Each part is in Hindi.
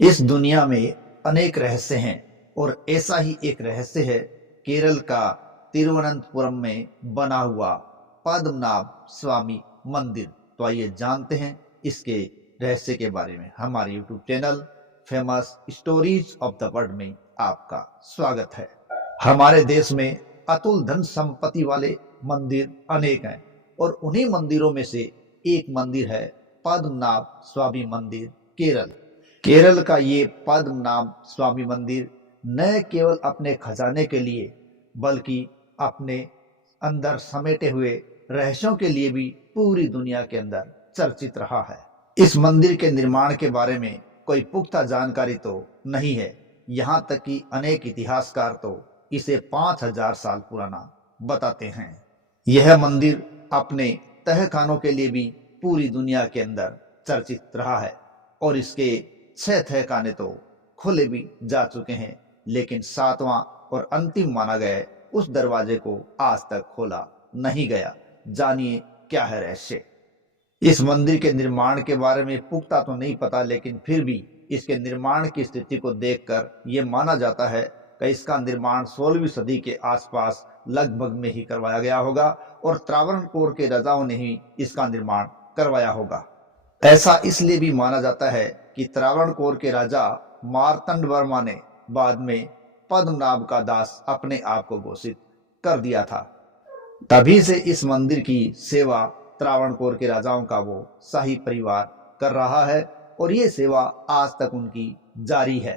इस दुनिया में अनेक रहस्य हैं और ऐसा ही एक रहस्य है केरल का तिरुवनंतपुरम में बना हुआ पद्मनाभ स्वामी मंदिर। तो आइए जानते हैं इसके रहस्य के बारे में। हमारे YouTube channel famous stories of the world में आपका स्वागत है। हमारे देश में अतुल धन संपत्ति वाले मंदिर अनेक हैं और उन्हीं मंदिरों में से एक मंदिर है पद्मनाभ स्वामी मंदिर केरल। केरल का ये पद्मनाभ स्वामी मंदिर न केवल अपने खजाने के लिए बल्कि अपने अंदर समेटे हुए रहस्यों के लिए भी पूरी दुनिया के अंदर चर्चित रहा है। इस मंदिर के निर्माण के बारे में कोई पुख्ता जानकारी तो नहीं है। यहाँ तक कि अनेक इतिहासकार तो इसे 5000 साल पुराना बताते हैं। यह मंदिर अपने तहखानों के लिए भी पूरी दुनिया के अंदर चर्चित रहा है और इसके 6 तहखाने तो खोले भी जा चुके हैं, लेकिन 7वां और अंतिम माना गया उस दरवाजे को आज तक खोला नहीं गया। जानिए क्या है रहस्य। इस मंदिर के निर्माण के बारे में पुख्ता तो नहीं पता, लेकिन फिर भी इसके निर्माण की स्थिति को देखकर यह माना जाता है कि इसका निर्माण 16वीं सदी के आसपास लगभग में ही करवाया गया होगा और त्रावणकोर के राजाओं ने ही इसका निर्माण करवाया होगा। ऐसा इसलिए भी माना जाता है कि त्रावणकोर के राजा मार्तंड वर्मा ने बाद में पद्मनाभ का दास अपने आप को घोषित कर दिया था। तभी से इस मंदिर की सेवा त्रावणकोर के राजाओं का वो शाही परिवार कर रहा है और ये सेवा आज तक उनकी जारी है।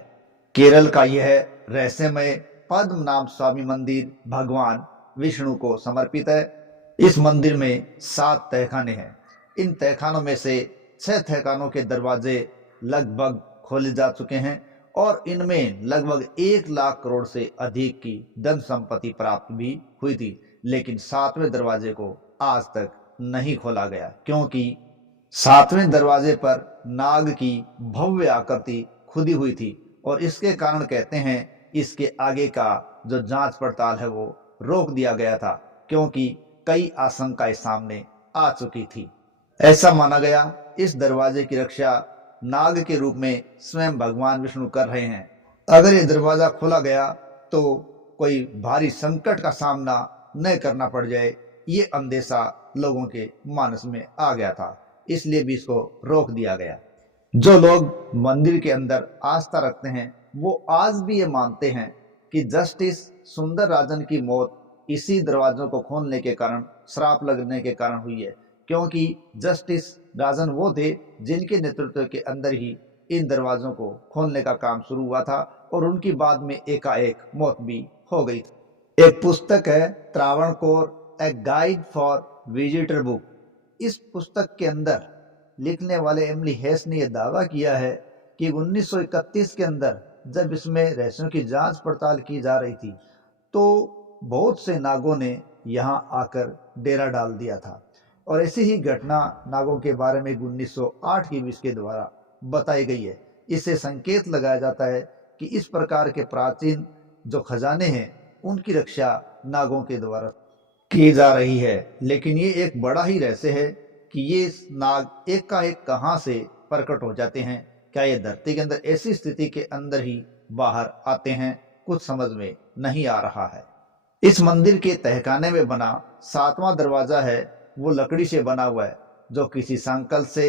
केरल का यह रहस्यमय पद्मनाभ स्वामी मंदिर भगवान विष्णु को समर्पित है। इस मंदिर में 7 तहखाने हैं। इन तहखानों में से 6 तहखानों के दरवाजे लगभग खोले जा चुके हैं और इनमें लगभग 1 लाख करोड़ से अधिक की धन संपत्ति प्राप्त भी हुई थी, लेकिन 7वें दरवाजे को आज तक नहीं खोला गया क्योंकि 7वें दरवाजे पर नाग की भव्य आकृति खुदी हुई थी और इसके कारण कहते हैं इसके आगे का जो जांच पड़ताल है वो रोक दिया गया था क्योंकि कई आशंकाएं सामने आ चुकी थी। ऐसा माना गया इस दरवाजे की रक्षा नाग के रूप में स्वयं भगवान विष्णु कर रहे हैं। अगर ये दरवाजा खोला गया तो कोई भारी संकट का सामना न करना पड़ जाए, ये अंदेशा लोगों के मानस में आ गया था, इसलिए भी इसको रोक दिया गया। जो लोग मंदिर के अंदर आस्था रखते हैं वो आज भी ये मानते हैं कि जस्टिस सुंदर राजन की मौत इसी दरवाजों को खोलने के कारण, श्राप लगने के कारण हुई है, क्योंकि जस्टिस राजन वो थे जिनके नेतृत्व के अंदर ही इन दरवाजों को खोलने का काम शुरू हुआ था और उनकी बाद में एकाएक मौत भी हो गई थी। एक पुस्तक है Travancore a guide for visitor book. इस पुस्तक के अंदर लिखने वाले एमिली हेस ने यह दावा किया है कि 1931 के अंदर जब इसमें रहस्यों की जांच पड़ताल की जा रही थी तो बहुत से नागों ने यहाँ आकर डेरा डाल दिया था और ऐसी ही घटना नागों के बारे में 1908 की भी इसके द्वारा बताई गई है। इससे संकेत लगाया जाता है कि इस प्रकार के प्राचीन जो खजाने हैं उनकी रक्षा नागों के द्वारा की जा रही है। लेकिन ये एक बड़ा ही रहस्य है कि ये नाग एकाएक कहाँ से प्रकट हो जाते हैं। क्या ये धरती के अंदर ऐसी स्थिति के अंदर ही बाहर आते हैं, कुछ समझ में नहीं आ रहा है। इस मंदिर के तहखाने में बना 7वां दरवाजा है वो लकड़ी से बना हुआ है, जो किसी संकल से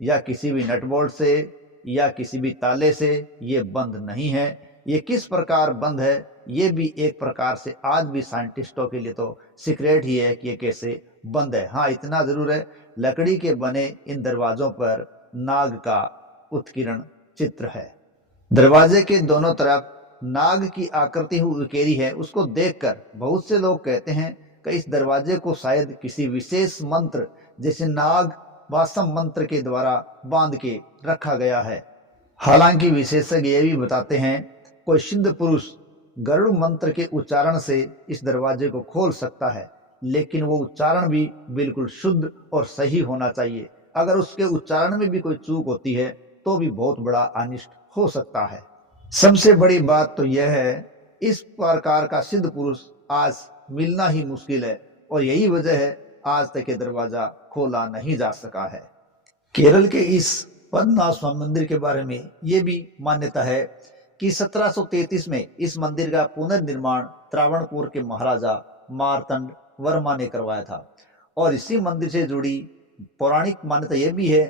या किसी भी नट बोल्ट से या किसी भी ताले से ये बंद नहीं है। ये किस प्रकार बंद है ये भी एक प्रकार से आज भी साइंटिस्टों के लिए तो सीक्रेट ही है कि ये कैसे बंद है। हाँ, इतना जरूर है, लकड़ी के बने इन दरवाजों पर नाग का उत्कीर्ण चित्र है। दरवाजे के दोनों तरफ नाग की आकृति हुई उकेरी है। उसको देखकर बहुत से लोग कहते हैं कि इस दरवाजे को शायद किसी विशेष मंत्र जैसे नाग वासम मंत्र के द्वारा बांध के रखा गया है। हालांकि विशेषज्ञ ये भी बताते हैं कोई सिद्ध पुरुष गरुड़ मंत्र के उच्चारण से इस दरवाजे को खोल सकता है, लेकिन वो उच्चारण भी बिल्कुल शुद्ध और सही होना चाहिए। अगर उसके उच्चारण में भी कोई चूक होती है तो भी बहुत बड़ा अनिष्ट हो सकता है। सबसे बड़ी बात तो यह है इस प्रकार का सिद्ध पुरुष आज मिलना ही मुश्किल है और यही वजह है आज तक ये दरवाजा खोला नहीं जा सका है। केरल के इस पद्मनाभ स्वामी मंदिर के बारे में ये भी मान्यता है कि 1733 में इस मंदिर का पुनर्निर्माण त्रावणकोर के महाराजा मार्तंड वर्मा ने करवाया था। और इसी मंदिर से जुड़ी पौराणिक मान्यता यह भी है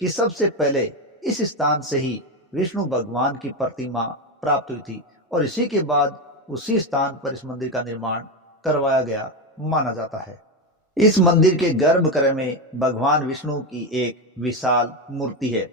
कि सबसे पहले इस स्थान से ही विष्णु भगवान की प्रतिमा प्राप्त हुई थी और इसी के बाद उसी स्थान पर इस मंदिर का निर्माण करवाया गया माना जाता है। इस मंदिर के गर्भगृह में भगवान विष्णु की एक विशाल मूर्ति है।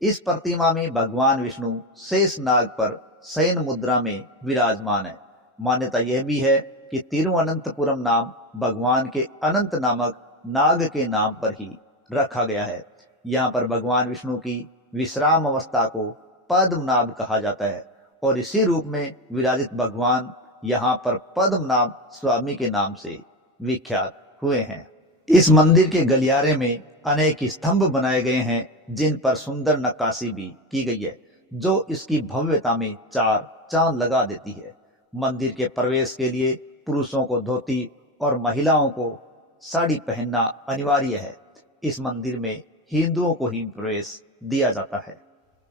इस प्रतिमा में भगवान विष्णु शेष नाग पर शयन मुद्रा में विराजमान है। मान्यता यह भी है कि तिरुवनंतपुरम नाम भगवान के अनंत नामक नाग के नाम पर ही रखा गया है। यहाँ पर भगवान विष्णु की विश्राम अवस्था को पद्मनाभ कहा जाता है और इसी रूप में विराजित भगवान यहाँ पर पद्मनाभ स्वामी के नाम से विख्यात हुए हैं। इस मंदिर के गलियारे में अनेक स्तंभ बनाए गए हैं जिन पर सुंदर नक्काशी भी की गई है जो इसकी भव्यता में चार चांद लगा देती है। मंदिर के प्रवेश के लिए पुरुषों को धोती और महिलाओं को साड़ी पहनना अनिवार्य है। इस मंदिर में हिंदुओं को ही प्रवेश दिया जाता है।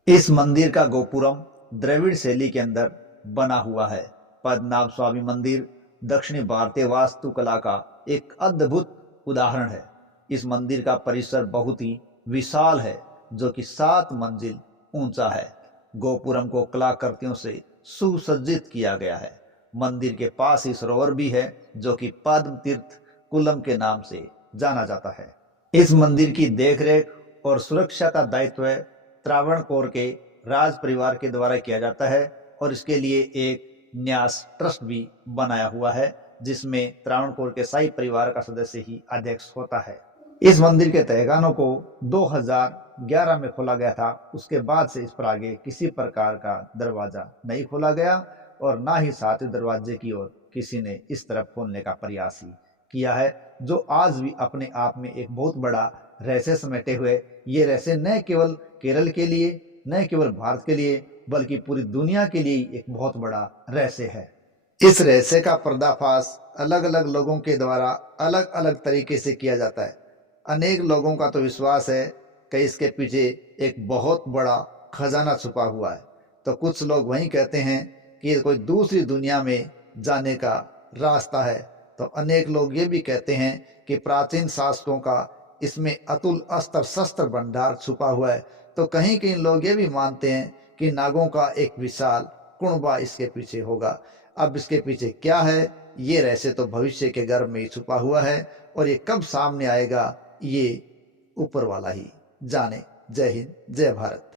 इस मंदिर का गोपुरम द्रविड़ शैली के अंदर बना हुआ है। पद्मनाभ स्वामी मंदिर दक्षिणी भारतीय वास्तुकला का एक अद्भुत उदाहरण है। इस मंदिर का परिसर बहुत ही विशाल है जो कि 7 मंजिल ऊंचा है। गोपुरम को कलाकृतियों से सुसज्जित किया गया है। मंदिर के पास ही सरोवर भी है जो कि पद्म तीर्थ कुलम के नाम से जाना जाता है। इस मंदिर की देखरेख और सुरक्षा का दायित्व त्रावणकोर के राज परिवार के द्वारा किया जाता है और इसके लिए एक न्यास ट्रस्ट भी बनाया हुआ है जिसमें त्रावणकोर के शाही परिवार का सदस्य ही अध्यक्ष होता है। इस मंदिर के तहखानों को 2011 में खोला गया था। उसके बाद से इस पर आगे किसी प्रकार का दरवाजा नहीं खोला गया और ना ही 7वें दरवाजे की ओर किसी ने इस तरफ खोलने का प्रयास ही किया है, जो आज भी अपने आप में एक बहुत बड़ा रहस्य समेटे हुए। ये रहस्य न केवल केरल के लिए, न केवल भारत के लिए, बल्कि पूरी दुनिया के लिए एक बहुत बड़ा रहस्य है। इस रहस्य का पर्दाफाश अलग अलग लोगों के द्वारा अलग अलग तरीके से किया जाता है। अनेक लोगों का तो विश्वास है कि इसके पीछे एक बहुत बड़ा खजाना छुपा हुआ है, तो कुछ लोग वहीं कहते हैं कि कोई दूसरी दुनिया में जाने का रास्ता है, तो अनेक लोग ये भी कहते हैं कि प्राचीन शास्त्रों का इसमें अतुल अस्त्र शस्त्र भंडार छुपा हुआ है। तो कहीं कहीं लोग ये भी मानते हैं कि नागों का एक विशाल कुनबा इसके पीछे होगा। अब इसके पीछे क्या है ये रहस्य तो भविष्य के गर्भ में ही छुपा हुआ है और ये कब सामने आएगा ये ऊपर वाला ही जाने। जय हिंद, जय भारत।